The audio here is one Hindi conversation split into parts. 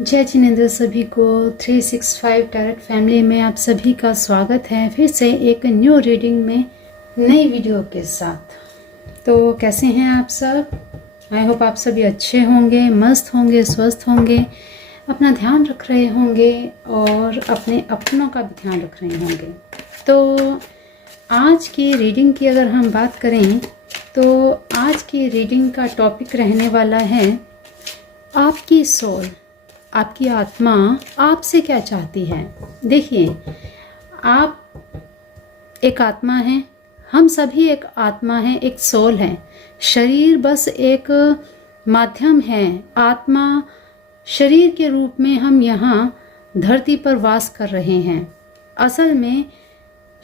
जय जिनेंद्र। सभी को 365 टैरोट फैमिली में आप सभी का स्वागत है फिर से एक न्यू रीडिंग में नई वीडियो के साथ। तो कैसे हैं आप सब? आई होप आप सभी अच्छे होंगे, मस्त होंगे, स्वस्थ होंगे, अपना ध्यान रख रहे होंगे और अपने अपनों का भी ध्यान रख रहे होंगे। तो आज की रीडिंग की अगर हम बात करें तो आज की रीडिंग का टॉपिक रहने वाला है आपकी सोल, आपकी आत्मा आपसे क्या चाहती है। देखिए, आप एक आत्मा हैं, हम सभी एक आत्मा हैं, एक सोल है। शरीर बस एक माध्यम है। आत्मा शरीर के रूप में हम यहाँ धरती पर वास कर रहे हैं। असल में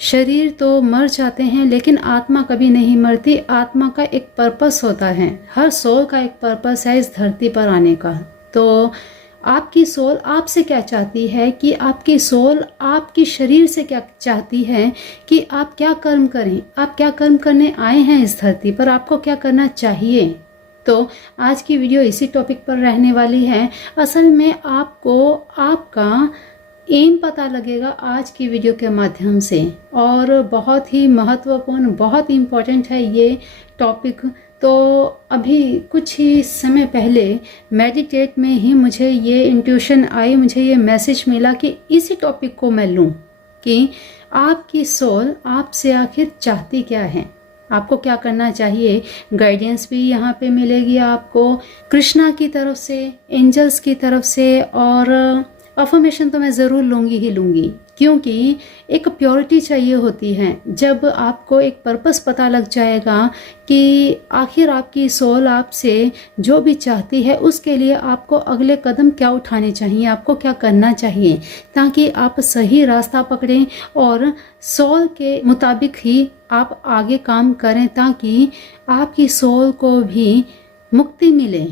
शरीर तो मर जाते हैं लेकिन आत्मा कभी नहीं मरती। आत्मा का एक पर्पस होता है, हर सोल का एक पर्पस है इस धरती पर आने का। तो आपकी सोल आपसे क्या चाहती है कि आपकी सोल आपकी शरीर से क्या चाहती है कि आप क्या कर्म करें, आप क्या कर्म करने आए हैं इस धरती पर, आपको क्या करना चाहिए। तो आज की वीडियो इसी टॉपिक पर रहने वाली है। असल में आपको आपका एम पता लगेगा आज की वीडियो के माध्यम से, और बहुत ही महत्वपूर्ण, बहुत इम्पोर्टेंट है ये टॉपिक। तो अभी कुछ ही समय पहले मेडिटेट में ही मुझे ये इंट्यूशन आई, मुझे ये मैसेज मिला कि इसी टॉपिक को मैं लूँ कि आपकी सोल आपसे आखिर चाहती क्या है, आपको क्या करना चाहिए। गाइडेंस भी यहाँ पे मिलेगी आपको कृष्णा की तरफ से, एंजल्स की तरफ से, और अफर्मेशन तो मैं ज़रूर लूँगी ही लूँगी, क्योंकि एक प्योरिटी चाहिए होती है। जब आपको एक पर्पस पता लग जाएगा कि आखिर आपकी सोल आपसे जो भी चाहती है उसके लिए आपको अगले कदम क्या उठाने चाहिए, आपको क्या करना चाहिए, ताकि आप सही रास्ता पकड़ें और सोल के मुताबिक ही आप आगे काम करें, ताकि आपकी सोल को भी मुक्ति मिले,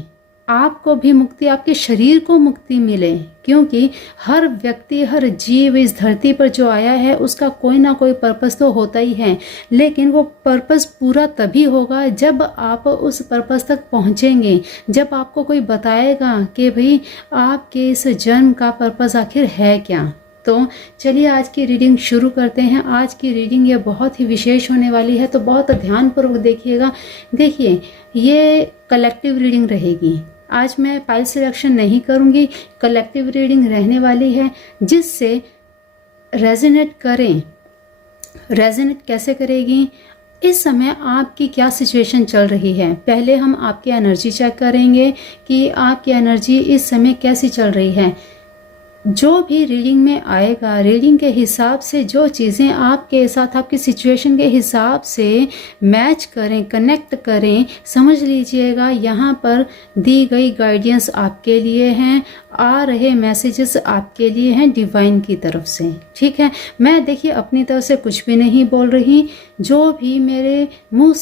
आपको भी मुक्ति, आपके शरीर को मुक्ति मिले। क्योंकि हर व्यक्ति, हर जीव इस धरती पर जो आया है उसका कोई ना कोई पर्पस तो होता ही है, लेकिन वो पर्पस पूरा तभी होगा जब आप उस पर्पस तक पहुंचेंगे, जब आपको कोई बताएगा कि भाई आपके इस जन्म का पर्पस आखिर है क्या। तो चलिए आज की रीडिंग शुरू करते हैं। आज की रीडिंग ये बहुत ही विशेष होने वाली है, तो बहुत ध्यानपूर्वक देखिएगा। देखिए, ये कलेक्टिव रीडिंग रहेगी। आज मैं पाइल सिलेक्शन नहीं करूंगी, कलेक्टिव रीडिंग रहने वाली है, जिससे रेजोनेट करें। रेजोनेट कैसे करेगी, इस समय आपकी क्या सिचुएशन चल रही है। पहले हम आपकी एनर्जी चेक करेंगे कि आपकी एनर्जी इस समय कैसी चल रही है। जो भी रीडिंग में आएगा, रीडिंग के हिसाब से जो चीज़ें आपके साथ, आपकी सिचुएशन के हिसाब से मैच करें, कनेक्ट करें, समझ लीजिएगा यहाँ पर दी गई गाइडेंस आपके लिए हैं, आ रहे मैसेजेस आपके लिए हैं डिवाइन की तरफ से। ठीक है, मैं देखिए अपनी तरफ से कुछ भी नहीं बोल रही, जो भी मेरे मुख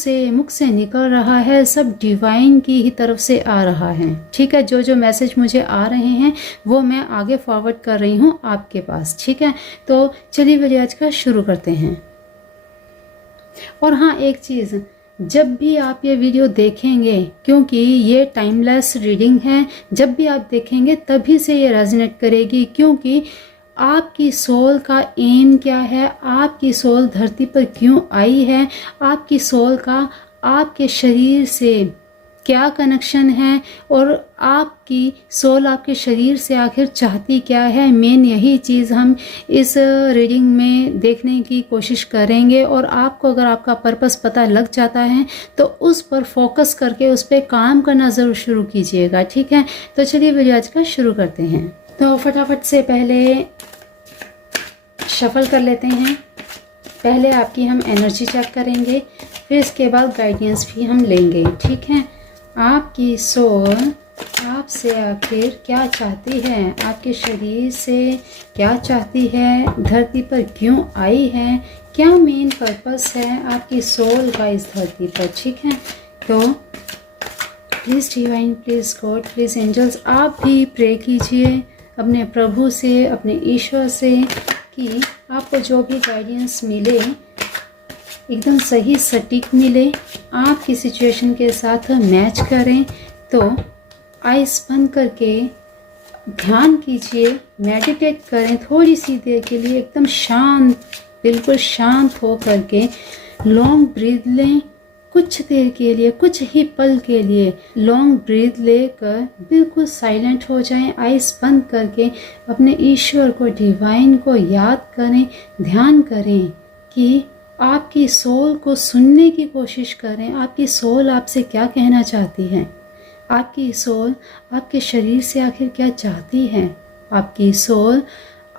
से निकल रहा है सब डिवाइन की ही तरफ से आ रहा है। ठीक है, जो जो मैसेज मुझे आ रहे हैं वो मैं आगे फॉरवर्ड कर रही हूँ आपके पास। ठीक है, तो चलिए वीडियो आज का शुरू करते हैं। और हाँ, एक चीज़, जब भी आप ये वीडियो देखेंगे, क्योंकि ये टाइमलेस रीडिंग है, जब भी आप देखेंगे तभी से ये रेजोनेट करेगी, क्योंकि आपकी सोल का एम क्या है, आपकी सोल धरती पर क्यों आई है, आपकी सोल का आपके शरीर से क्या कनेक्शन है, और आपकी सोल आपके शरीर से आखिर चाहती क्या है। मेन यही चीज़ हम इस रीडिंग में देखने की कोशिश करेंगे। और आपको अगर आपका पर्पस पता लग जाता है तो उस पर फोकस करके उस पर काम करना ज़रूर शुरू कीजिएगा। ठीक है, तो चलिए वीडियो आज का शुरू करते हैं। तो फटाफट से पहले शफल कर लेते हैं। पहले आपकी हम एनर्जी चेक करेंगे, फिर इसके बाद गाइडेंस भी हम लेंगे। ठीक है, आपकी सोल आपसे आखिर क्या चाहती है, आपके शरीर से क्या चाहती है, धरती पर क्यों आई है, क्या मेन पर्पस है आपकी सोल का इस धरती पर। ठीक है, तो please divine, please God, please angels, आप भी प्रे कीजिए अपने प्रभु से, अपने ईश्वर से, कि आपको जो भी गाइडेंस मिले एकदम सही सटीक मिले, आपकी सिचुएशन के साथ मैच करें। तो आइस बंद करके ध्यान कीजिए, मेडिटेट करें थोड़ी सी देर के लिए, एकदम शांत, बिल्कुल शांत हो करके लॉन्ग ब्रीथ लें। कुछ देर के लिए, कुछ ही पल के लिए लॉन्ग ब्रीथ लेकर बिल्कुल साइलेंट हो जाएं। आइज़ बंद करके अपने ईश्वर को, डिवाइन को याद करें, ध्यान करें कि आपकी सोल को सुनने की कोशिश करें। आपकी सोल आपसे क्या कहना चाहती है? आपकी सोल आपके शरीर से आखिर क्या चाहती है? आपकी सोल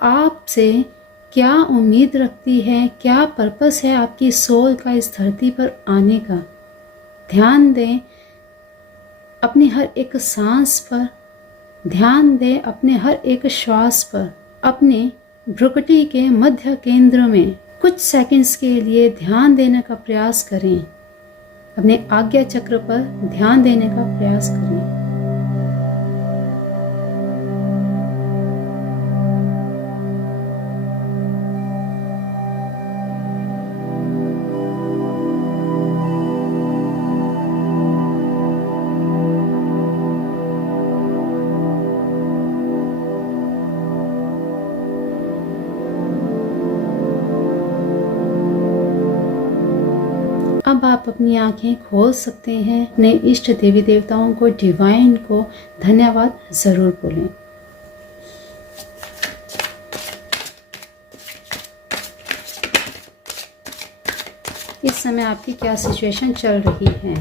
आपसे क्या उम्मीद रखती है? क्या पर्पस है आपकी सोल का इस धरती पर आने का? ध्यान दें अपनी हर एक सांस पर, ध्यान दें अपने हर एक श्वास पर। अपने भ्रुकुटी के मध्य केंद्र में कुछ सेकंड्स के लिए ध्यान देने का प्रयास करें। अपने आज्ञा चक्र पर ध्यान देने का प्रयास करें। अब आप अपनी आंखें खोल सकते हैं। अपने इष्ट देवी देवताओं को, डिवाइन को धन्यवाद ज़रूर बोलें। इस समय आपकी क्या सिचुएशन चल रही है?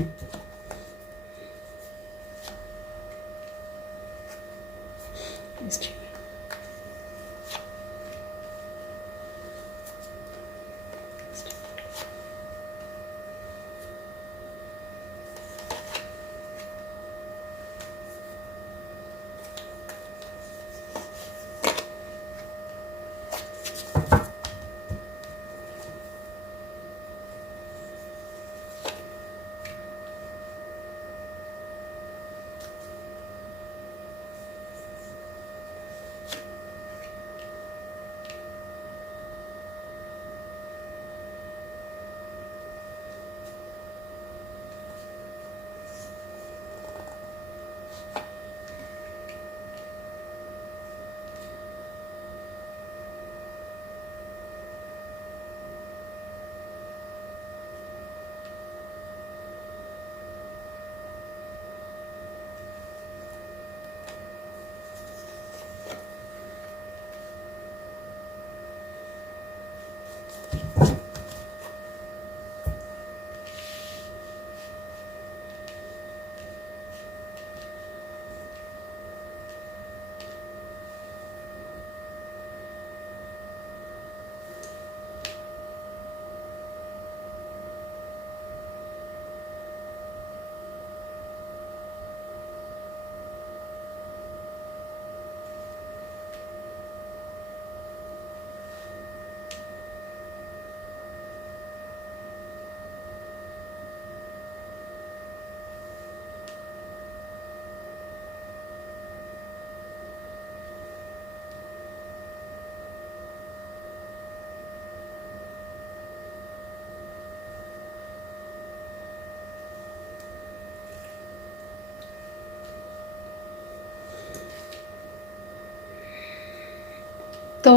तो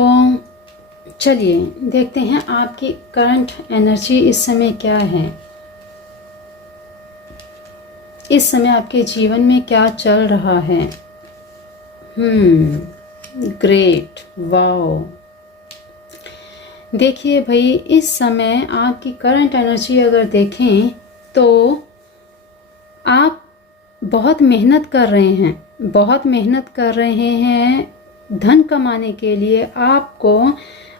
चलिए देखते हैं आपकी करंट एनर्जी इस समय क्या है। इस समय आपके जीवन में क्या चल रहा है? Great, wow. देखिए भाई, इस समय आपकी करंट एनर्जी अगर देखें तो आप बहुत मेहनत कर रहे हैं, बहुत मेहनत कर रहे हैं धन कमाने के लिए। आपको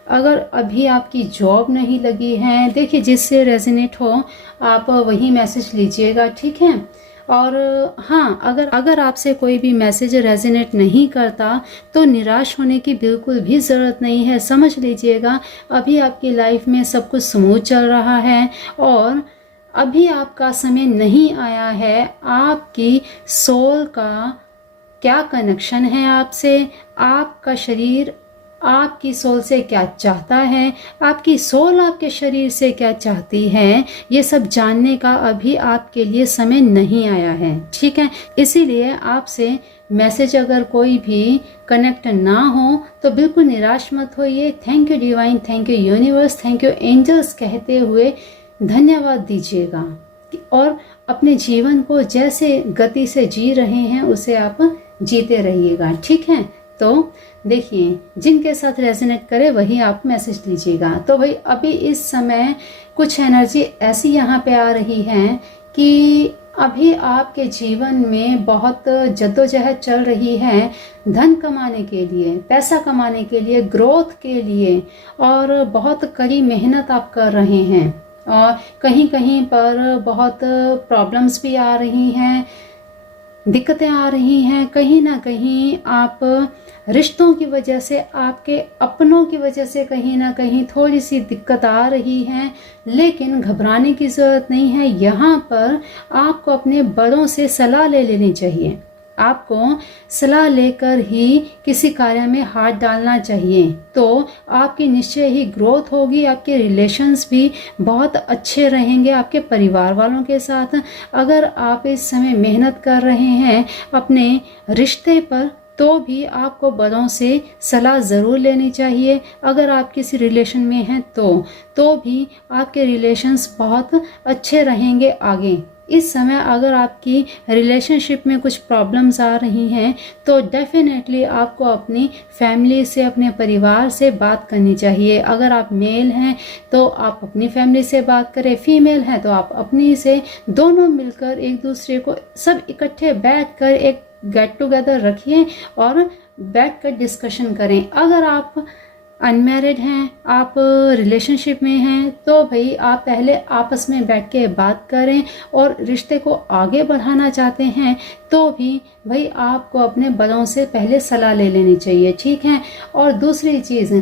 अगर अभी आपकी जॉब नहीं लगी है, देखिए जिससे रेजोनेट हो आप वही मैसेज लीजिएगा, ठीक है। और हाँ, अगर आपसे कोई भी मैसेज रेजोनेट नहीं करता तो निराश होने की बिल्कुल भी ज़रूरत नहीं है। समझ लीजिएगा अभी आपकी लाइफ में सब कुछ स्मूथ चल रहा है और अभी आपका समय नहीं आया है। आपकी सोल का क्या कनेक्शन है आपसे? आपका शरीर आपकी सोल से क्या चाहता है, आपकी सोल आपके शरीर से क्या चाहती है, ये सब जानने का अभी आपके लिए समय नहीं आया है। ठीक है, इसीलिए आपसे मैसेज अगर कोई भी कनेक्ट ना हो तो बिल्कुल निराश मत होइए। Thank you divine, thank you universe, thank you angels कहते हुए धन्यवाद दीजिएगा और अपने जीवन को जैसे गति से जी रहे हैं उसे आप जीते रहिएगा। ठीक है, तो देखिए जिनके साथ रेजोनेट करे वही आप मैसेज लीजिएगा। तो भाई अभी इस समय कुछ एनर्जी ऐसी यहाँ पे आ रही है कि अभी आपके जीवन में बहुत जद्दोजहद चल रही है धन कमाने के लिए, पैसा कमाने के लिए, ग्रोथ के लिए, और बहुत कड़ी मेहनत आप कर रहे हैं और कहीं कहीं पर बहुत प्रॉब्लम्स भी आ रही हैं, दिक्कतें आ रही हैं। कहीं ना कहीं आप रिश्तों की वजह से, आपके अपनों की वजह से कहीं ना कहीं थोड़ी सी दिक्कत आ रही है, लेकिन घबराने की ज़रूरत नहीं है। यहाँ पर आपको अपने बड़ों से सलाह ले लेनी चाहिए। आपको सलाह लेकर ही किसी कार्य में हाथ डालना चाहिए, तो आपकी निश्चय ही ग्रोथ होगी। आपके रिलेशंस भी बहुत अच्छे रहेंगे आपके परिवार वालों के साथ। अगर आप इस समय मेहनत कर रहे हैं अपने रिश्ते पर तो भी आपको बड़ों से सलाह ज़रूर लेनी चाहिए। अगर आप किसी रिलेशन में हैं तो भी आपके रिलेशंस बहुत अच्छे रहेंगे आगे। इस समय अगर आपकी रिलेशनशिप में कुछ प्रॉब्लम्स आ रही हैं तो डेफिनेटली आपको अपनी फैमिली से, अपने परिवार से बात करनी चाहिए। अगर आप मेल हैं तो आप अपनी फैमिली से बात करें, फीमेल हैं तो आप अपनी से, दोनों मिलकर एक दूसरे को सब इकट्ठे बैठकर एक गेट टुगेदर रखिए और बैठकर डिस्कशन करें। अगर आप अनमैरिड हैं, आप रिलेशनशिप में हैं तो भाई आप पहले आपस में बैठ के बात करें, और रिश्ते को आगे बढ़ाना चाहते हैं तो भी भाई आपको अपने बड़ों से पहले सलाह ले लेनी चाहिए। ठीक है, और दूसरी चीज़,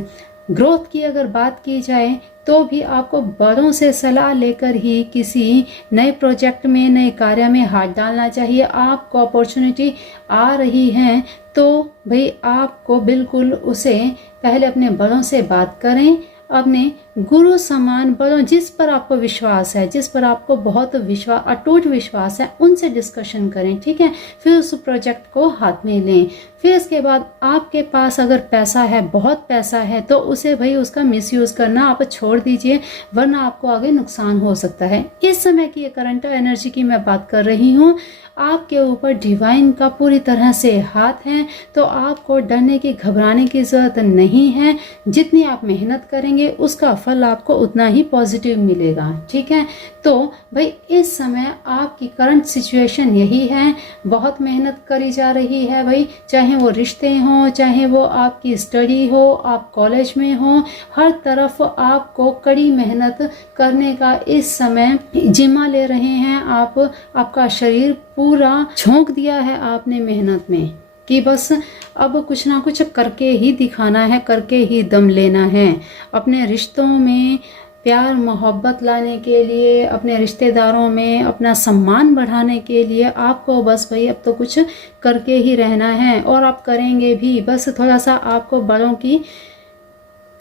ग्रोथ की अगर बात की जाए तो भी आपको बड़ों से सलाह लेकर ही किसी नए प्रोजेक्ट में, नए कार्य में हाथ डालना चाहिए। आपको अपॉर्चुनिटी आ रही है तो भाई आपको बिल्कुल उसे पहले अपने बड़ों से बात करें, अपने गुरु समान बड़ों जिस पर आपको विश्वास है, जिस पर आपको बहुत विश्वास, अटूट विश्वास है, उनसे डिस्कशन करें। ठीक है, फिर उस प्रोजेक्ट को हाथ में लें। फिर इसके बाद आपके पास अगर पैसा है, बहुत पैसा है, तो उसे भाई उसका मिसयूज करना आप छोड़ दीजिए, वरना आपको आगे नुकसान हो सकता है। इस समय की करंट एनर्जी की मैं बात कर रही हूँ, आपके ऊपर डिवाइन का पूरी तरह से हाथ है, तो आपको डरने की, घबराने की जरूरत नहीं है। जितनी आप मेहनत करेंगे उसका फल आपको उतना ही पॉजिटिव मिलेगा। ठीक है, तो भाई इस समय आपकी करंट सिचुएशन यही है, बहुत मेहनत करी जा रही है भाई, चाहे वो रिश्ते हों, चाहे वो आपकी स्टडी हो, आप कॉलेज में हो, हर तरफ आपको कड़ी मेहनत करने का इस समय जिम्मा ले रहे हैं आप। आपका शरीर पूरा झोंक दिया है आपने मेहनत में कि बस अब कुछ ना कुछ करके ही दिखाना है, करके ही दम लेना है। अपने रिश्तों में प्यार मोहब्बत लाने के लिए, अपने रिश्तेदारों में अपना सम्मान बढ़ाने के लिए आपको बस भाई अब तो कुछ करके ही रहना है, और आप करेंगे भी। बस थोड़ा सा आपको बड़ों की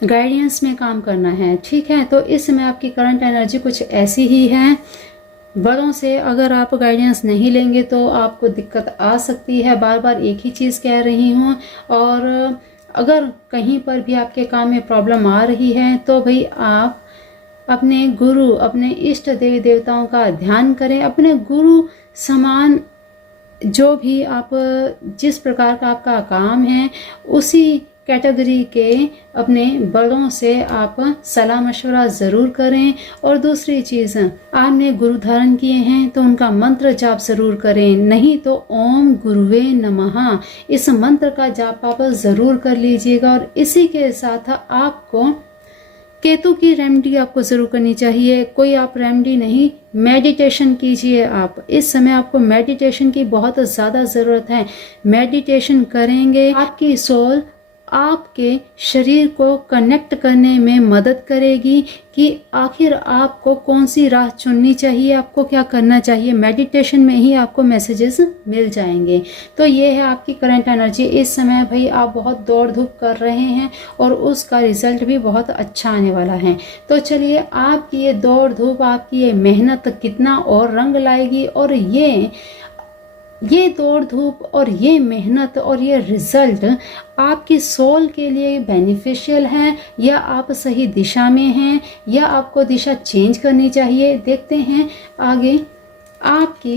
गाइडेंस में काम करना है। ठीक है, तो इस समय आपकी करंट एनर्जी कुछ ऐसी ही है। बड़ों से अगर आप गाइडेंस नहीं लेंगे तो आपको दिक्कत आ सकती है। बार बार एक ही चीज़ कह रही हूँ। और अगर कहीं पर भी आपके काम में प्रॉब्लम आ रही है तो भाई आप अपने गुरु, अपने इष्ट देवी देवताओं का ध्यान करें। अपने गुरु समान जो भी आप, जिस प्रकार का आपका काम है, उसी कैटेगरी के अपने बड़ों से आप सलाह मशवरा ज़रूर करें। और दूसरी चीज़, आपने गुरु धारण किए हैं तो उनका मंत्र जाप ज़रूर करें, नहीं तो ओम गुरुवे नमः इस मंत्र का जाप आप ज़रूर कर लीजिएगा। और इसी के साथ आपको केतु की रेमेडी आपको ज़रूर करनी चाहिए। कोई आप रेमेडी नहीं, मेडिटेशन कीजिए आप। इस समय आपको मेडिटेशन की बहुत ज़्यादा ज़रूरत है। मेडिटेशन करेंगे, आपकी सोल आपके शरीर को कनेक्ट करने में मदद करेगी कि आखिर आपको कौन सी राह चुननी चाहिए, आपको क्या करना चाहिए। मेडिटेशन में ही आपको मैसेजेस मिल जाएंगे। तो ये है आपकी करंट एनर्जी। इस समय भाई आप बहुत दौड़ धूप कर रहे हैं और उसका रिजल्ट भी बहुत अच्छा आने वाला है। तो चलिए, आपकी ये दौड़ धूप, आपकी ये मेहनत कितना और रंग लाएगी, और ये दौड़ धूप और ये मेहनत और ये रिजल्ट आपकी सोल के लिए बेनिफिशियल है, या आप सही दिशा में हैं, या आपको दिशा चेंज करनी चाहिए। देखते हैं आगे आपकी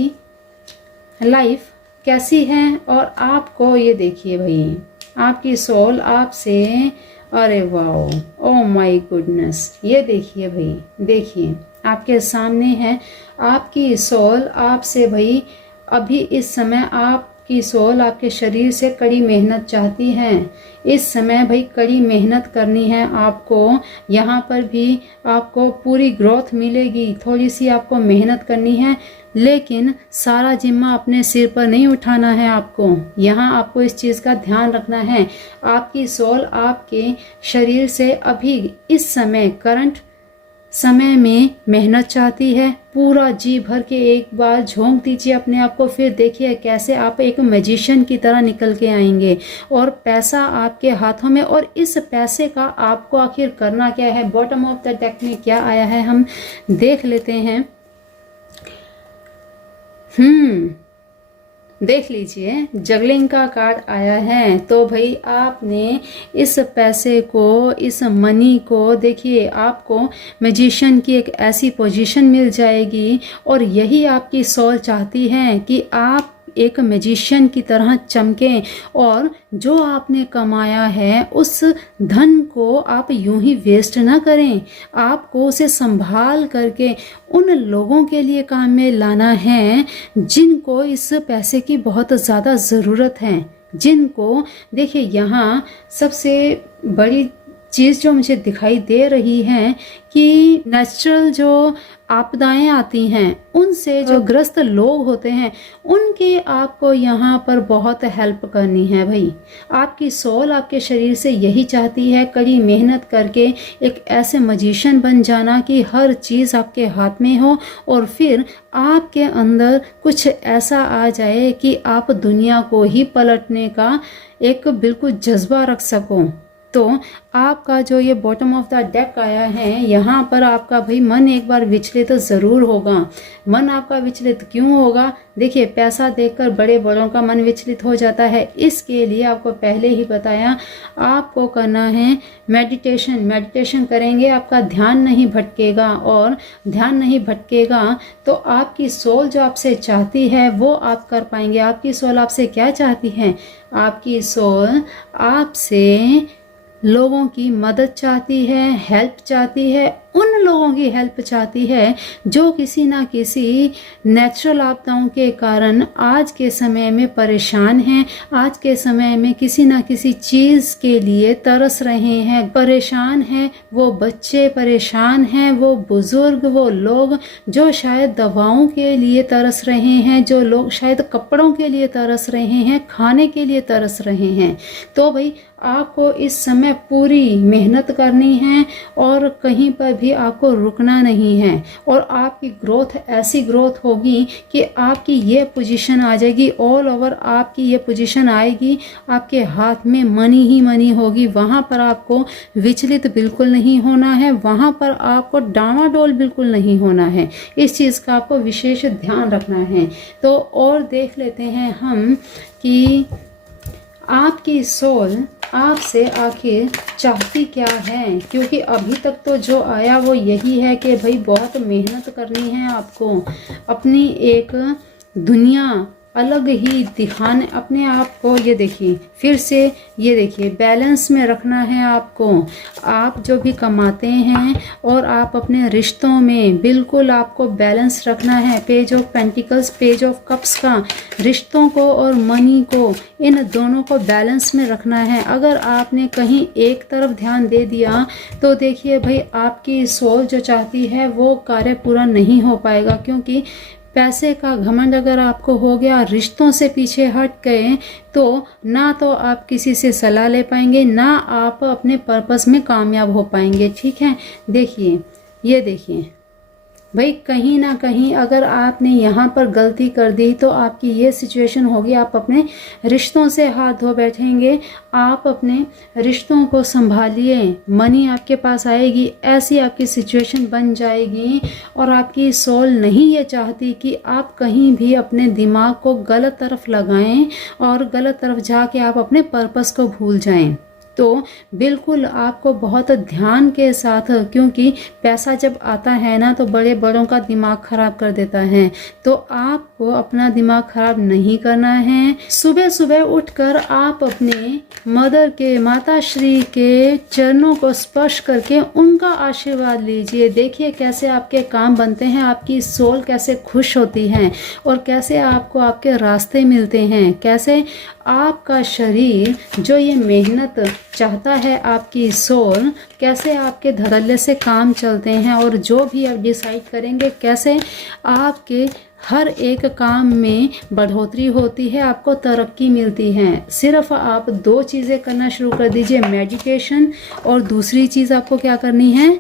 लाइफ कैसी है। और आपको ये देखिए भाई, आपकी सोल आपसे, अरे वाह, ओ माय गुडनेस, ये देखिए भाई, देखिए आपके सामने है आपकी सोल आपसे भाई। अभी इस समय आपकी सोल आपके शरीर से कड़ी मेहनत चाहती है। इस समय भाई कड़ी मेहनत करनी है आपको। यहाँ पर भी आपको पूरी ग्रोथ मिलेगी। थोड़ी सी आपको मेहनत करनी है, लेकिन सारा जिम्मा अपने सिर पर नहीं उठाना है आपको। यहाँ आपको इस चीज़ का ध्यान रखना है। आपकी सोल आपके शरीर से अभी इस समय करंट समय में मेहनत चाहती है। पूरा जी भर के एक बार झोंक दीजिए अपने आप को, फिर देखिए कैसे आप एक मैजिशियन की तरह निकल के आएंगे और पैसा आपके हाथों में। और इस पैसे का आपको आखिर करना क्या है, बॉटम ऑफ द डेक में क्या आया है हम देख लेते हैं। देख लीजिए, जगलिंग का कार्ड आया है। तो भाई आपने इस पैसे को, इस मनी को, देखिए आपको मैजिशियन की एक ऐसी पोजीशन मिल जाएगी। और यही आपकी सोल चाहती है कि आप एक मैजिशियन की तरह चमकें, और जो आपने कमाया है उस धन को आप यूं ही वेस्ट ना करें। आपको उसे संभाल करके उन लोगों के लिए काम में लाना है जिनको इस पैसे की बहुत ज़्यादा ज़रूरत है। जिनको, देखिए यहाँ सबसे बड़ी चीज़ जो मुझे दिखाई दे रही है कि नेचुरल जो आपदाएं आती हैं, उनसे जो ग्रस्त लोग होते हैं, उनकी आपको यहाँ पर बहुत हेल्प करनी है भाई। आपकी सोल आपके शरीर से यही चाहती है, कड़ी मेहनत करके एक ऐसे मैजिशियन बन जाना कि हर चीज़ आपके हाथ में हो, और फिर आपके अंदर कुछ ऐसा आ जाए कि आप दुनिया को ही पलटने का एक बिल्कुल जज्बा रख सको। तो आपका जो ये बॉटम ऑफ द डेक आया है, यहाँ पर आपका भाई मन एक बार विचलित ज़रूर होगा। मन आपका विचलित क्यों होगा? देखिए, पैसा देखकर बड़े बड़ों का मन विचलित हो जाता है। इसके लिए आपको पहले ही बताया, आपको करना है मेडिटेशन। मेडिटेशन करेंगे आपका ध्यान नहीं भटकेगा, और ध्यान नहीं भटकेगा तो आपकी सोल जो आपसे चाहती है वो आप कर पाएंगे। आपकी सोल आपसे क्या चाहती है? आपकी सोल आपसे लोगों की मदद चाहती है, हेल्प चाहती है। उन लोगों की हेल्प चाहती है जो किसी ना किसी नेचुरल आपदाओं के कारण आज के समय में परेशान हैं, आज के समय में किसी ना किसी चीज़ के लिए तरस रहे हैं, परेशान हैं। वो बच्चे परेशान हैं, वो बुज़ुर्ग, वो लोग जो शायद दवाओं के लिए तरस रहे हैं, जो लोग शायद कपड़ों के लिए तरस रहे हैं, खाने के लिए तरस रहे हैं। तो भाई आपको इस समय पूरी मेहनत करनी है और कहीं पर भी आपको रुकना नहीं है। और आपकी ग्रोथ ऐसी ग्रोथ होगी कि आपकी ये पोजीशन आ जाएगी, ऑल ओवर आपकी ये पोजीशन आएगी, आपके हाथ में मनी ही मनी होगी। वहाँ पर आपको विचलित बिल्कुल नहीं होना है, वहाँ पर आपको डामाडोल बिल्कुल नहीं होना है। इस चीज़ का आपको विशेष ध्यान रखना है। तो और देख लेते हैं हम कि आपकी सोल आपसे आखिर चाहती क्या है, क्योंकि अभी तक तो जो आया वो यही है कि भाई बहुत मेहनत करनी है आपको, अपनी एक दुनिया अलग ही दिखाने, अपने आप को, ये देखिए फिर से, ये देखिए बैलेंस में रखना है आपको। आप जो भी कमाते हैं और आप अपने रिश्तों में बिल्कुल आपको बैलेंस रखना है। Page of pentacles, page of cups का रिश्तों को और मनी को, इन दोनों को बैलेंस में रखना है। अगर आपने कहीं एक तरफ ध्यान दे दिया तो देखिए भाई आपकी सोल जो चाहती है वो कार्य पूरा नहीं हो पाएगा, क्योंकि पैसे का घमंड अगर आपको हो गया, रिश्तों से पीछे हट गए, तो ना तो आप किसी से सलाह ले पाएंगे, ना आप अपने पर्पस में कामयाब हो पाएंगे। ठीक है, देखिए, ये देखिए भाई, कहीं ना कहीं अगर आपने यहाँ पर गलती कर दी तो आपकी ये सिचुएशन होगी, आप अपने रिश्तों से हाथ धो बैठेंगे। आप अपने रिश्तों को संभालिए, मनी आपके पास आएगी, ऐसी आपकी सिचुएशन बन जाएगी। और आपकी सोल नहीं ये चाहती कि आप कहीं भी अपने दिमाग को गलत तरफ लगाएं और गलत तरफ जाके आप अपने पर्पस को भूल जाएं। तो बिल्कुल आपको बहुत ध्यान के साथ, क्योंकि पैसा जब आता है ना तो बड़े बड़ों का दिमाग खराब कर देता है, तो आपको अपना दिमाग खराब नहीं करना है। सुबह सुबह उठकर आप अपने मदर के, माता श्री के चरणों को स्पर्श करके उनका आशीर्वाद लीजिए। देखिए कैसे आपके काम बनते हैं, आपकी सोल कैसे खुश होती है और कैसे आपको आपके रास्ते मिलते हैं, कैसे आपका शरीर जो ये मेहनत चाहता है, आपकी सोल कैसे आपके धड़ल्ले से काम चलते हैं और जो भी आप डिसाइड करेंगे कैसे आपके हर एक काम में बढ़ोतरी होती है, आपको तरक्की मिलती है। सिर्फ आप दो चीज़ें करना शुरू कर दीजिए, मेडिटेशन, और दूसरी चीज़ आपको क्या करनी है,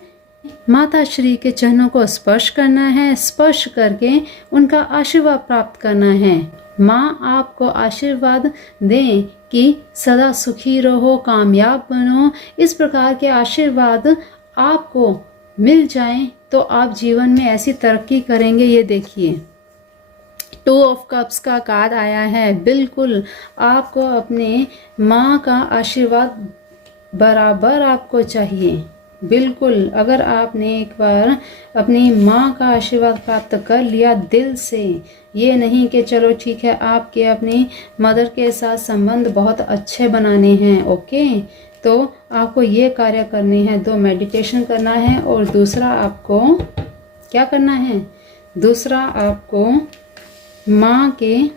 माता श्री के चरणों को स्पर्श करना है। स्पर्श करके उनका आशीर्वाद प्राप्त करना है। माँ आपको आशीर्वाद दें कि सदा सुखी रहो, कामयाब बनो। इस प्रकार के आशीर्वाद आपको मिल जाएं तो आप जीवन में ऐसी तरक्की करेंगे। ये देखिए, 2 ऑफ कप्स का कार्ड आया है। बिल्कुल आपको अपने माँ का आशीर्वाद बराबर आपको चाहिए। बिल्कुल, अगर आपने एक बार अपनी माँ का आशीर्वाद प्राप्त कर लिया दिल से, ये नहीं कि चलो ठीक है आपके अपनी मदर के साथ संबंध बहुत अच्छे बनाने हैं, ओके, तो आपको ये कार्य करने हैं। 2 मेडिटेशन करना है और दूसरा आपको क्या करना है, दूसरा आपको माँ के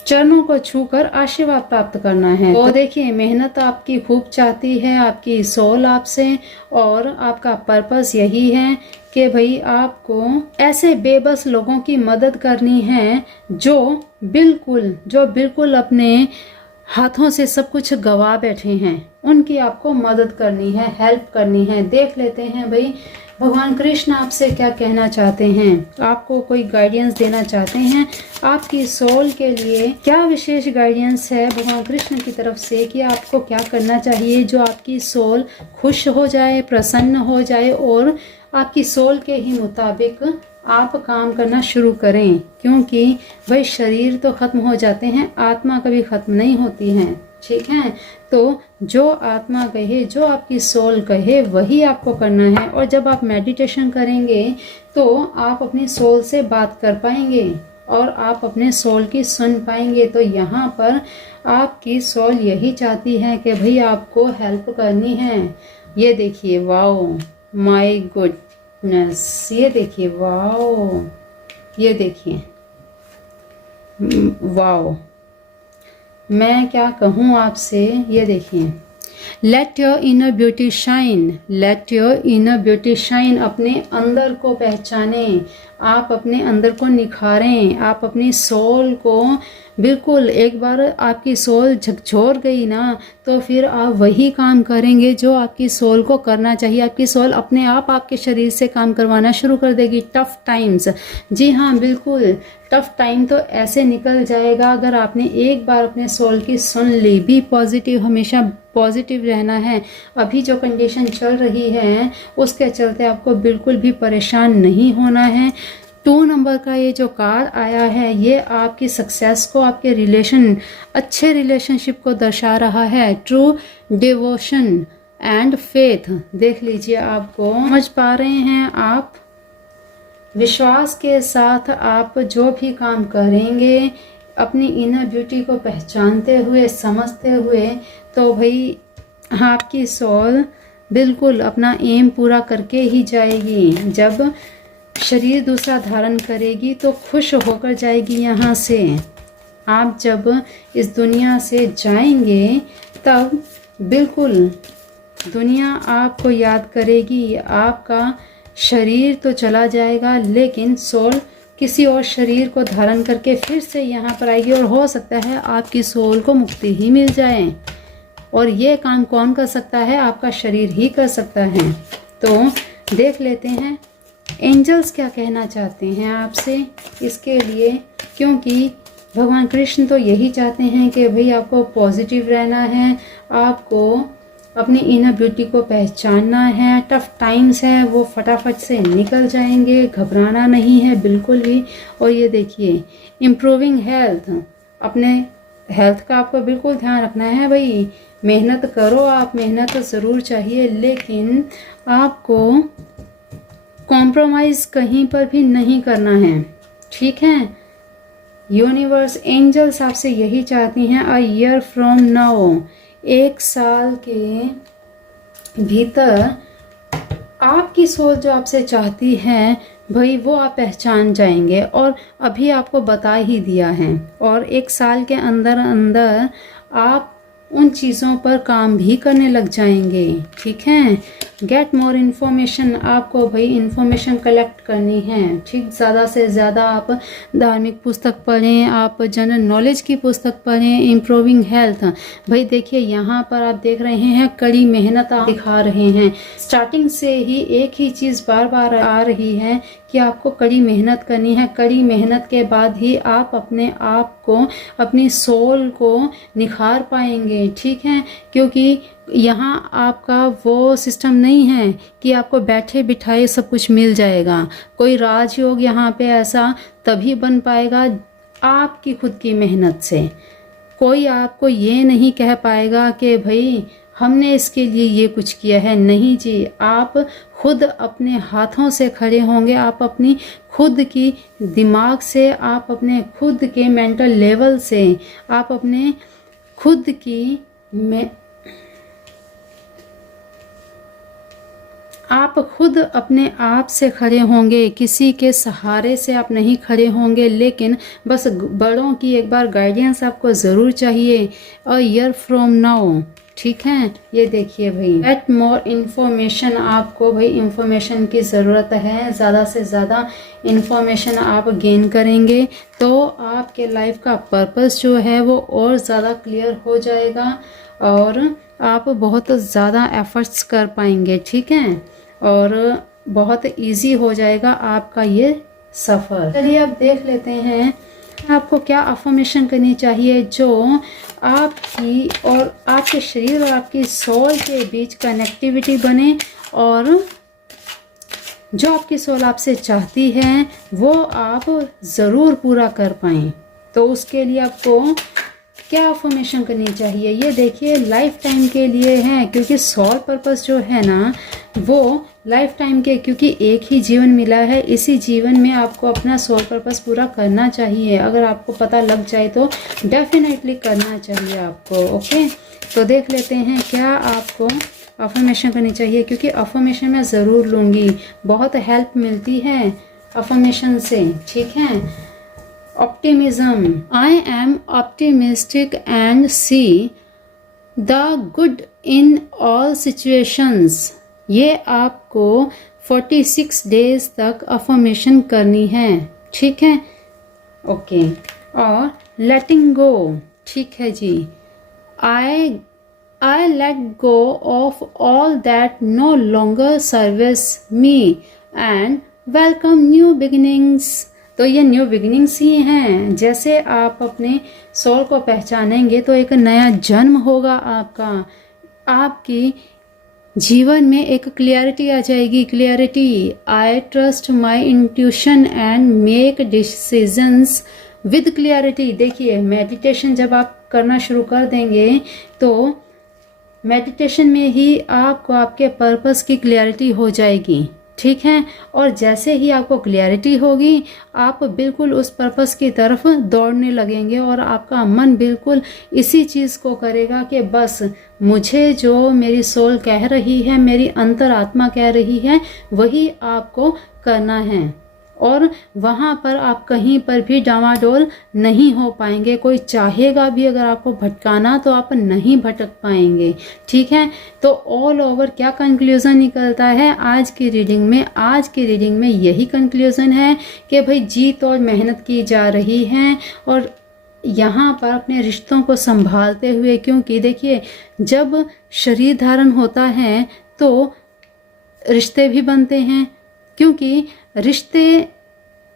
चरणों को छूकर आशीर्वाद प्राप्त करना है। तो देखिए, मेहनत आपकी खूब चाहती है, आपकी सोल आपसे, और आपका पर्पस यही है कि भाई आपको ऐसे बेबस लोगों की मदद करनी है जो बिल्कुल अपने हाथों से सब कुछ गवा बैठे हैं, उनकी आपको मदद करनी है, हेल्प करनी है। देख लेते हैं भाई भगवान कृष्ण आपसे क्या कहना चाहते हैं, आपको कोई गाइडेंस देना चाहते हैं, आपकी सोल के लिए क्या विशेष गाइडेंस है भगवान कृष्ण की तरफ से कि आपको क्या करना चाहिए जो आपकी सोल खुश हो जाए, प्रसन्न हो जाए और आपकी सोल के ही मुताबिक आप काम करना शुरू करें। क्योंकि भाई शरीर तो खत्म हो जाते हैं, आत्मा कभी खत्म नहीं होती है। ठीक है, तो जो आत्मा कहे, जो आपकी सोल कहे, वही आपको करना है। और जब आप मेडिटेशन करेंगे तो आप अपनी सोल से बात कर पाएंगे और आप अपने सोल की सुन पाएंगे। तो यहाँ पर आपकी सोल यही चाहती है कि भाई आपको हेल्प करनी है। ये देखिए, वाओ माय गुडनेस, ये देखिए, वाओ, ये देखिए, वाओ, मैं क्या कहूँ आपसे। ये देखिए, let your inner beauty shine, let your inner beauty shine. अपने अंदर को पहचाने, आप अपने अंदर को निखारें, आप अपनी सोल को बिल्कुल, एक बार आपकी सोल झकझोर गई ना तो फिर आप वही काम करेंगे जो आपकी सोल को करना चाहिए। आपकी सोल अपने आप आपके शरीर से काम करवाना शुरू कर देगी। टफ टाइम्स, जी हाँ बिल्कुल, टफ टाइम तो ऐसे निकल जाएगा अगर आपने एक बार अपने सोल की सुन ली। भी पॉजिटिव, हमेशा पॉजिटिव रहना है। अभी जो कंडीशन चल रही है उसके चलते आपको बिल्कुल भी परेशान नहीं होना है। 2 नंबर का ये जो कार्ड आया है ये आपकी सक्सेस को, आपके रिलेशन, अच्छे रिलेशनशिप को दर्शा रहा है। True devotion and faith. देख लीजिए, आपको समझ पा रहे हैं आप, विश्वास के साथ आप जो भी काम करेंगे अपनी इनर ब्यूटी को पहचानते हुए, समझते हुए, तो भाई आपकी सोल बिल्कुल अपना एम पूरा करके ही जाएगी। जब शरीर दूसरा धारण करेगी तो खुश होकर जाएगी यहाँ से। आप जब इस दुनिया से जाएंगे तब बिल्कुल दुनिया आपको याद करेगी, आपका शरीर तो चला जाएगा लेकिन सोल किसी और शरीर को धारण करके फिर से यहाँ पर आएगी और हो सकता है आपकी सोल को मुक्ति ही मिल जाए। और ये काम कौन कर सकता है? आपका शरीर ही कर सकता है। तो देख लेते हैं एंजल्स क्या कहना चाहते हैं आपसे इसके लिए, क्योंकि भगवान कृष्ण तो यही चाहते हैं कि भाई आपको पॉजिटिव रहना है, आपको अपनी इनर ब्यूटी को पहचानना है। टफ टाइम्स है वो फटाफट से निकल जाएंगे, घबराना नहीं है बिल्कुल भी। और ये देखिए इम्प्रूविंग हेल्थ, अपने हेल्थ का आपको बिल्कुल ध्यान रखना है भाई। मेहनत करो आप, मेहनत ज़रूर चाहिए, लेकिन आपको कॉम्प्रोमाइज़ कहीं पर भी नहीं करना है, ठीक है। यूनिवर्स एंजल्स आपसे यही चाहती हैं, अ ईयर फ्रॉम नाउ, 1 साल के भीतर आपकी सोच जो आपसे चाहती है भाई वो आप पहचान जाएंगे, और अभी आपको बता ही दिया है। और 1 साल के अंदर अंदर आप उन चीज़ों पर काम भी करने लग जाएंगे, ठीक है। गेट मोर इन्फॉर्मेशन, आपको भाई इन्फॉर्मेशन कलेक्ट करनी है, ठीक। ज़्यादा से ज़्यादा आप धार्मिक पुस्तक पढ़ें, आप जनरल नॉलेज की पुस्तक पढ़ें। इम्प्रूविंग हेल्थ, भाई देखिए यहाँ पर आप देख रहे हैं कड़ी मेहनत आप दिखा रहे हैं। स्टार्टिंग से ही एक ही चीज़ बार बार आ रही है कि आपको कड़ी मेहनत करनी है। कड़ी मेहनत के बाद ही आप अपने आप को, अपनी सोल को निखार पाएंगे, ठीक है। क्योंकि यहाँ आपका वो सिस्टम नहीं है कि आपको बैठे बिठाए सब कुछ मिल जाएगा। कोई राजयोग यहाँ पे ऐसा तभी बन पाएगा आपकी खुद की मेहनत से। कोई आपको ये नहीं कह पाएगा कि भाई हमने इसके लिए ये कुछ किया है, नहीं जी। आप खुद अपने हाथों से खड़े होंगे, आप अपनी खुद की दिमाग से, आप अपने खुद के मेंटल लेवल से, आप अपने खुद की आप खुद अपने आप से खड़े होंगे, किसी के सहारे से आप नहीं खड़े होंगे। लेकिन बस बड़ों की एक बार गाइडेंस आपको ज़रूर चाहिए। अ ईयर फ्रॉम नाउ, ठीक है। ये देखिए भाई गेट मोर इन्फॉर्मेशन, आपको भाई इंफॉर्मेशन की ज़रूरत है। ज़्यादा से ज़्यादा इंफॉर्मेशन आप गेन करेंगे तो आपके लाइफ का पर्पस जो है वो और ज़्यादा क्लियर हो जाएगा और आप बहुत ज़्यादा एफर्ट्स कर पाएंगे, ठीक है। और बहुत इजी हो जाएगा आपका ये सफ़र। चलिए अब देख लेते हैं आपको क्या अफर्मेशन करनी चाहिए जो आपकी और आपके शरीर और आपकी सोल के बीच कनेक्टिविटी बने, और जो आपकी सोल आपसे चाहती है वो आप ज़रूर पूरा कर पाएँ। तो उसके लिए आपको क्या अफर्मेशन करनी चाहिए, ये देखिए लाइफ टाइम के लिए है। क्योंकि सोल पर्पस जो है ना वो लाइफ टाइम के, क्योंकि एक ही जीवन मिला है, इसी जीवन में आपको अपना सोल पर्पस पूरा करना चाहिए। अगर आपको पता लग जाए तो डेफिनेटली करना चाहिए आपको, ओके। तो देख लेते हैं क्या आपको अफर्मेशन करनी चाहिए, क्योंकि अफर्मेशन मैं ज़रूर लूँगी, बहुत हेल्प मिलती है अफर्मेशन से, ठीक है। Optimism, I am optimistic and see the good in all situations, ये आपको 46 डेज तक अफर्मेशन करनी है, ठीक है, ओके। और लेटिंग गो, ठीक है जी, I let go of all that no longer serves me and welcome new beginnings। तो ये न्यू बिगिनिंग्स ही हैं। जैसे आप अपने सोल को पहचानेंगे तो एक नया जन्म होगा आपका, आपकी जीवन में एक क्लियरिटी आ जाएगी। Clarity, I trust my intuition and make decisions with clarity. देखिए मेडिटेशन जब आप करना शुरू कर देंगे तो मेडिटेशन में ही आपको आपके पर्पस की क्लियरिटी हो जाएगी, ठीक है। और जैसे ही आपको क्लियरिटी होगी आप बिल्कुल उस पर्पस की तरफ दौड़ने लगेंगे और आपका मन बिल्कुल इसी चीज़ को करेगा कि बस मुझे जो मेरी सोल कह रही है, मेरी अंतरात्मा कह रही है, वही आपको करना है। और वहाँ पर आप कहीं पर भी डामाडोल नहीं हो पाएंगे। कोई चाहेगा भी अगर आपको भटकाना तो आप नहीं भटक पाएंगे। ठीक है, तो ऑल ओवर क्या कंक्लूजन निकलता है आज की रीडिंग में? आज की रीडिंग में यही कंक्लूजन है कि भाई जीत और मेहनत की जा रही है और यहाँ पर अपने रिश्तों को संभालते हुए, क्योंकि देखिए जब शरीर धारण होता है तो रिश्ते भी बनते हैं, क्योंकि रिश्ते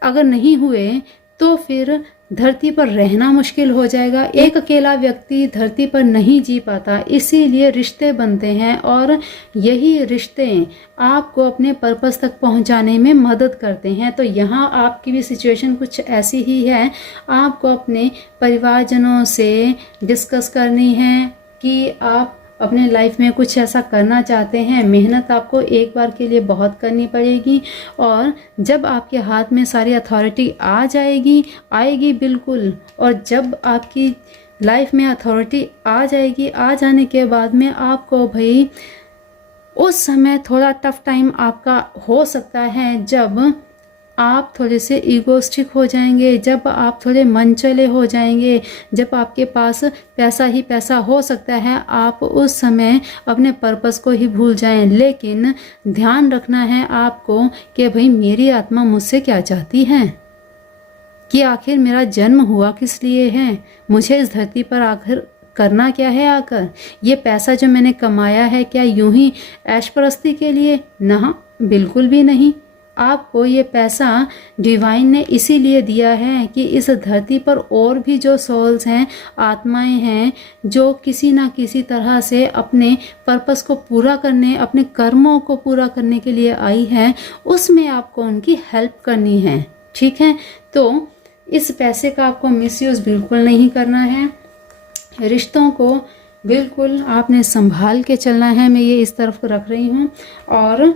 अगर नहीं हुए तो फिर धरती पर रहना मुश्किल हो जाएगा। एक अकेला व्यक्ति धरती पर नहीं जी पाता, इसीलिए रिश्ते बनते हैं और यही रिश्ते आपको अपने पर्पस तक पहुंचाने में मदद करते हैं। तो यहाँ आपकी भी सिचुएशन कुछ ऐसी ही है। आपको अपने परिवारजनों से डिस्कस करनी है कि आप अपने लाइफ में कुछ ऐसा करना चाहते हैं। मेहनत आपको एक बार के लिए बहुत करनी पड़ेगी और जब आपके हाथ में सारी अथॉरिटी आ जाएगी, आएगी बिल्कुल, और जब आपकी लाइफ में अथॉरिटी आ जाएगी, आ जाने के बाद में आपको भाई उस समय थोड़ा टफ टाइम आपका हो सकता है, जब आप थोड़े से ईगोस्टिक हो जाएंगे, जब आप थोड़े मनचले हो जाएंगे, जब आपके पास पैसा ही पैसा हो सकता है, आप उस समय अपने पर्पस को ही भूल जाएं। लेकिन ध्यान रखना है आपको कि भाई मेरी आत्मा मुझसे क्या चाहती है, कि आखिर मेरा जन्म हुआ किस लिए है, मुझे इस धरती पर आखिर करना क्या है आकर। ये पैसा जो मैंने कमाया है क्या यूं ही ऐशप्रस्ती के लिए? ना, बिल्कुल भी नहीं। आपको ये पैसा डिवाइन ने इसीलिए दिया है कि इस धरती पर और भी जो सोल्स हैं, आत्माएं हैं, जो किसी ना किसी तरह से अपने पर्पस को पूरा करने, अपने कर्मों को पूरा करने के लिए आई हैं, उसमें आपको उनकी हेल्प करनी है। ठीक है, तो इस पैसे का आपको मिसयूज़ बिल्कुल नहीं करना है। रिश्तों को बिल्कुल आपने संभाल के चलना है। मैं ये इस तरफ रख रही हूँ और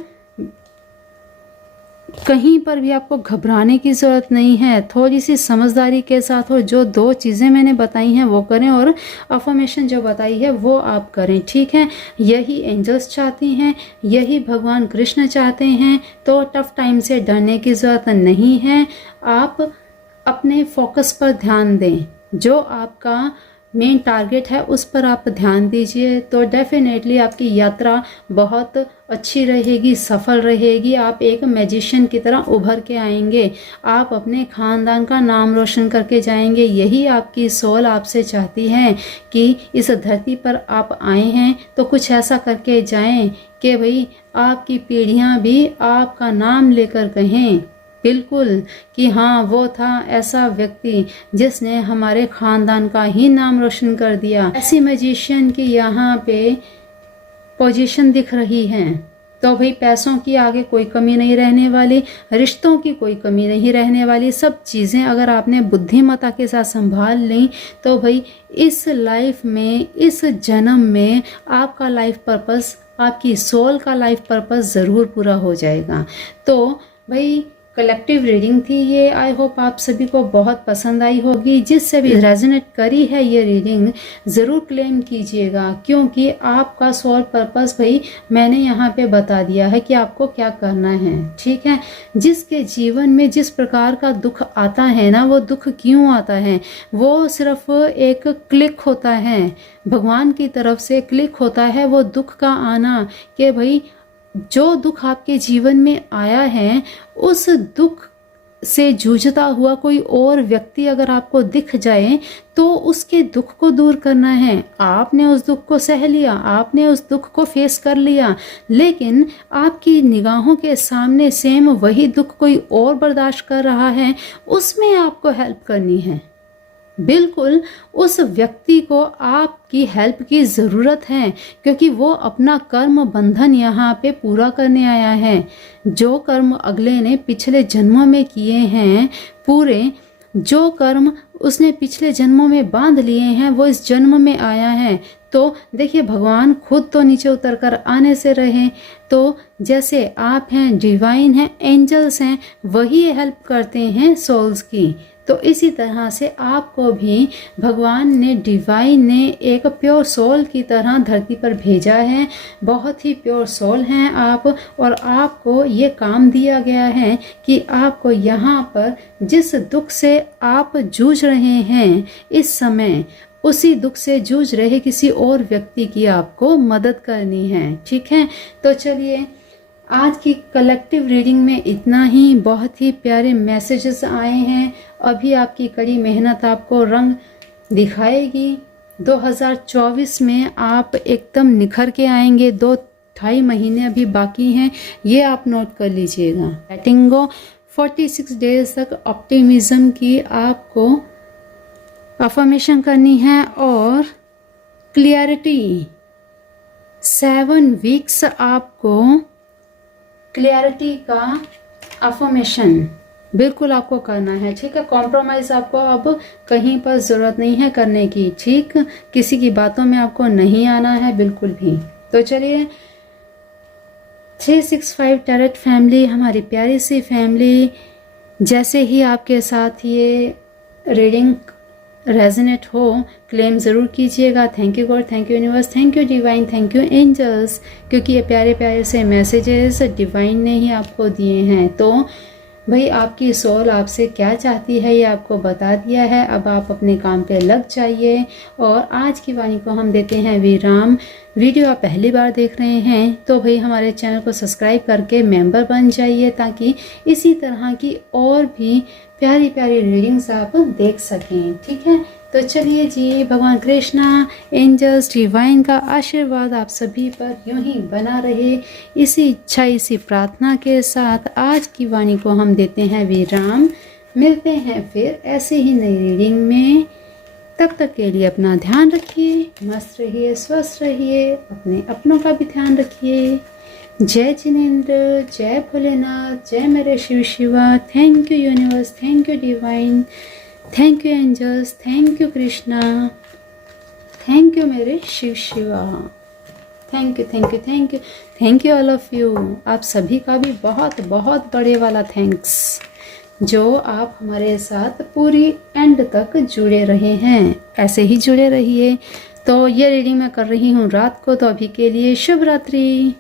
कहीं पर भी आपको घबराने की ज़रूरत नहीं है। थोड़ी सी समझदारी के साथ हो, जो 2 चीज़ें मैंने बताई हैं वो करें और अफर्मेशन जो बताई है वो आप करें। ठीक है, यही एंजल्स चाहती हैं, यही भगवान कृष्ण चाहते हैं। तो टफ टाइम से डरने की ज़रूरत नहीं है। आप अपने फोकस पर ध्यान दें, जो आपका मेन टारगेट है उस पर आप ध्यान दीजिए, तो डेफिनेटली आपकी यात्रा बहुत अच्छी रहेगी, सफल रहेगी। आप एक मैजिशियन की तरह उभर के आएंगे, आप अपने खानदान का नाम रोशन करके जाएंगे। यही आपकी सोल आपसे चाहती है कि इस धरती पर आप आए हैं तो कुछ ऐसा करके जाएं कि भाई आपकी पीढ़ियां भी आपका नाम लेकर कहें बिल्कुल कि हाँ वो था ऐसा व्यक्ति जिसने हमारे खानदान का ही नाम रोशन कर दिया। ऐसी मैजिशियन की यहाँ पे पोजीशन दिख रही है। तो भाई पैसों की आगे कोई कमी नहीं रहने वाली, रिश्तों की कोई कमी नहीं रहने वाली। सब चीज़ें अगर आपने बुद्धिमत्ता के साथ संभाल ली तो भाई इस लाइफ में, इस जन्म में आपका लाइफ पर्पस, आपकी सोल का लाइफ पर्पस ज़रूर पूरा हो जाएगा। तो भाई कलेक्टिव रीडिंग थी ये। आई होप आप सभी को बहुत पसंद आई होगी। जिससे भी रेजोनेट करी है ये रीडिंग ज़रूर क्लेम कीजिएगा, क्योंकि आपका सोल पर्पस भाई मैंने यहाँ पे बता दिया है कि आपको क्या करना है। ठीक है, जिसके जीवन में जिस प्रकार का दुख आता है ना, वो दुख क्यों आता है, वो सिर्फ एक क्लिक होता है, भगवान की तरफ से क्लिक होता है वो दुख का आना, कि भाई जो दुख आपके जीवन में आया है उस दुख से जूझता हुआ कोई और व्यक्ति अगर आपको दिख जाए तो उसके दुख को दूर करना है। आपने उस दुख को सह लिया, आपने उस दुख को फेस कर लिया, लेकिन आपकी निगाहों के सामने सेम वही दुख कोई और बर्दाश्त कर रहा है, उसमें आपको हेल्प करनी है। बिल्कुल उस व्यक्ति को आपकी हेल्प की ज़रूरत है, क्योंकि वो अपना कर्म बंधन यहाँ पे पूरा करने आया है। जो कर्म अगले ने पिछले जन्मों में किए हैं, पूरे जो कर्म उसने पिछले जन्मों में बांध लिए हैं, वो इस जन्म में आया है। तो देखिए भगवान खुद तो नीचे उतर कर आने से रहे, तो जैसे आप हैं, डिवाइन हैं, एंजल्स हैं, वही हेल्प करते हैं सोल्स की। तो इसी तरह से आपको भी भगवान ने, डिवाइन ने एक प्योर सोल की तरह धरती पर भेजा है। बहुत ही प्योर सोल हैं आप, और आपको ये काम दिया गया है कि आपको यहाँ पर जिस दुख से आप जूझ रहे हैं इस समय, उसी दुख से जूझ रहे किसी और व्यक्ति की आपको मदद करनी है। ठीक है, तो चलिए आज की कलेक्टिव रीडिंग में इतना ही। बहुत ही प्यारे मैसेजेस आए हैं। अभी आपकी कड़ी मेहनत आपको रंग दिखाएगी। 2024 में आप एकदम निखर के आएंगे। 2-2.5 महीने अभी बाकी हैं, ये आप नोट कर लीजिएगा। लेटिंग गो 46 डेज तक ऑप्टिमिज्म की आपको अफर्मेशन करनी है, और क्लियरिटी 7 वीक्स आपको क्लियरिटी का अफर्मेशन बिल्कुल आपको करना है। ठीक है, कॉम्प्रोमाइज़ आपको अब कहीं पर ज़रूरत नहीं है करने की। ठीक, किसी की बातों में आपको नहीं आना है बिल्कुल भी। तो चलिए 365 टैरेट फैमिली, हमारी प्यारी सी फैमिली, जैसे ही आपके साथ ये रीडिंग रेजोनेट हो क्लेम ज़रूर कीजिएगा। Thank you God, thank you universe, thank you divine, thank you angels, क्योंकि ये प्यारे प्यारे से मैसेजेस डिवाइन ने ही आपको दिए हैं। तो भाई आपकी सोल आपसे क्या चाहती है ये आपको बता दिया है। अब आप अपने काम पे लग जाइए। और आज की वाणी को हम देते हैं विराम। वीडियो आप पहली बार देख रहे हैं तो भाई हमारे चैनल को सब्सक्राइब करके मेंबर बन जाइए, ताकि इसी तरह की और भी प्यारी प्यारी रीडिंग्स आप देख सकें। ठीक है, तो चलिए जी, भगवान कृष्णा, एंजल्स, डिवाइन का आशीर्वाद आप सभी पर यूं ही बना रहे, इसी इच्छा, इसी प्रार्थना के साथ आज की वाणी को हम देते हैं विराम। मिलते हैं फिर ऐसे ही नई रीडिंग में। तब तक के लिए अपना ध्यान रखिए, मस्त रहिए, स्वस्थ रहिए, अपने अपनों का भी ध्यान रखिए। जय जिनेंद्र, जय भोलेनाथ, जय मेरे Shiv Shiva. Thank you universe, thank you divine, thank you angels, thank you Krishna, thank you मेरे Shiv Shiva. Thank you, thank you, thank you, thank you all of you. आप सभी का भी बहुत बहुत बड़े वाला थैंक्स, जो आप हमारे साथ पूरी एंड तक जुड़े रहे हैं। ऐसे ही जुड़े रहिए। तो ये रीडिंग मैं कर रही हूँ रात को, तो अभी के लिए शुभ रात्रि।